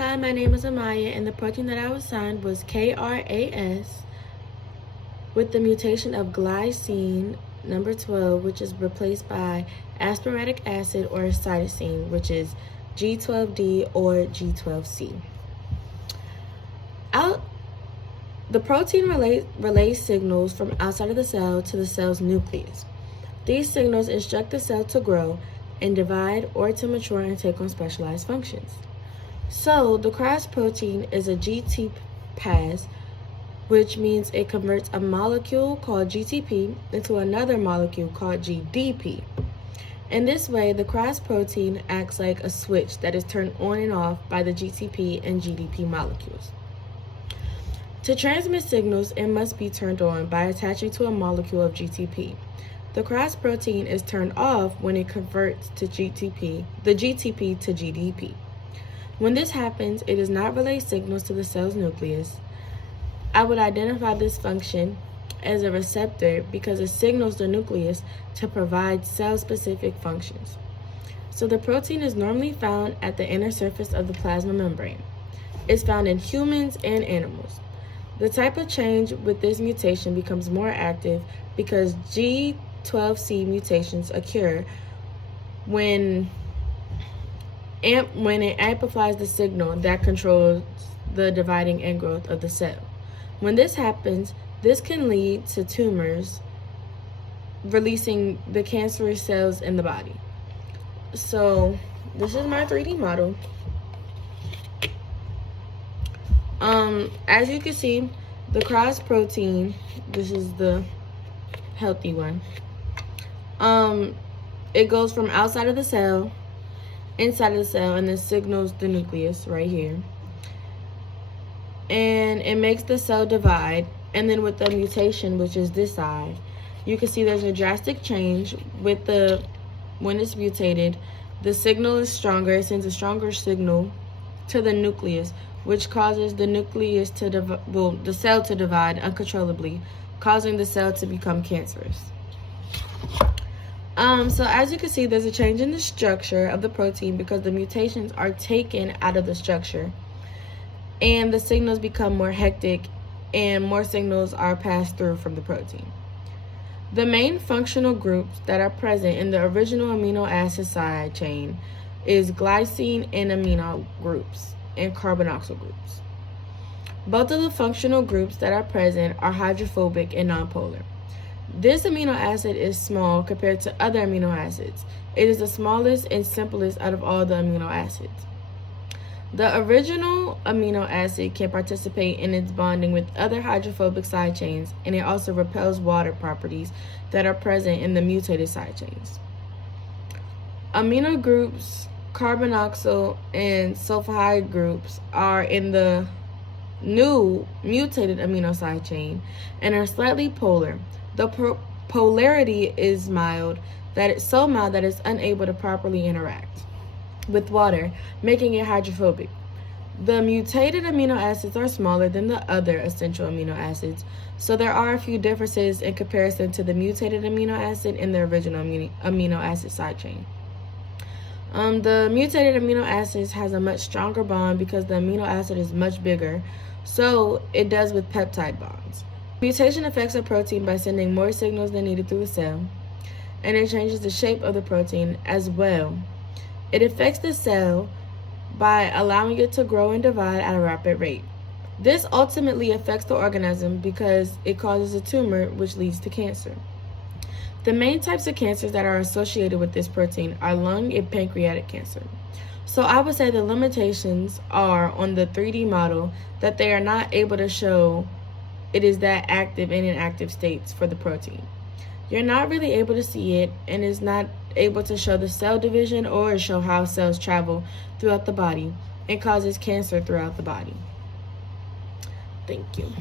Hi, my name is Amaya, and the protein that I was assigned was KRAS with the mutation of glycine number 12, which is replaced by aspartic acid or cytosine, which is G12D or G12C. The protein relays signals from outside of the cell to the cell's nucleus. These signals instruct the cell to grow and divide or to mature and take on specialized functions. So the KARS protein is a GTPase, which means it converts a molecule called GTP into another molecule called GDP. In this way, the KARS protein acts like a switch that is turned on and off by the GTP and GDP molecules. To transmit signals, it must be turned on by attaching to a molecule of GTP. The KARS protein is turned off when it converts to the GTP to GDP. When this happens, it does not relay signals to the cell's nucleus. I would identify this function as a receptor because it signals the nucleus to provide cell-specific functions. So the protein is normally found at the inner surface of the plasma membrane. It's found in humans and animals. The type of change with this mutation becomes more active because G12C mutations occur when it amplifies the signal that controls the dividing and growth of the cell. When this happens, this can lead to tumors, releasing the cancerous cells in the body. So this is my 3D model. As you can see, the KARS protein, this is the healthy one. It goes from outside of the cell, inside of the cell, and then signals the nucleus right here. And it makes the cell divide, and then with the mutation, which is this side, you can see there's a drastic change with when it's mutated, the signal is stronger. It sends a stronger signal to the nucleus, which causes the nucleus the cell to divide uncontrollably, causing the cell to become cancerous. So as you can see, there's a change in the structure of the protein because the mutations are taken out of the structure, and the signals become more hectic, and more signals are passed through from the protein. The main functional groups that are present in the original amino acid side chain is glycine and amino groups and carboxyl groups. Both of the functional groups that are present are hydrophobic and nonpolar. This amino acid is small compared to other amino acids. It is the smallest and simplest out of all the amino acids. The original amino acid can participate in its bonding with other hydrophobic side chains, and it also repels water properties that are present in the mutated side chains. Amino groups, carboxyl and sulfide groups are in the new mutated amino side chain and are slightly polar. The polarity is so mild that it's unable to properly interact with water, making it hydrophobic. The mutated amino acids are smaller than the other essential amino acids, so there are a few differences in comparison to the mutated amino acid and the original amino acid side chain. The mutated amino acids has a much stronger bond because the amino acid is much bigger, so it does with peptide bonds. Mutation affects a protein by sending more signals than needed through the cell, and it changes the shape of the protein as well. It affects the cell by allowing it to grow and divide at a rapid rate. This ultimately affects the organism because it causes a tumor, which leads to cancer. The main types of cancers that are associated with this protein are lung and pancreatic cancer. So I would say the limitations are on the 3D model that they are not able to show it is that active and inactive states for the protein. You're not really able to see it, and is not able to show the cell division or show how cells travel throughout the body and causes cancer throughout the body. Thank you.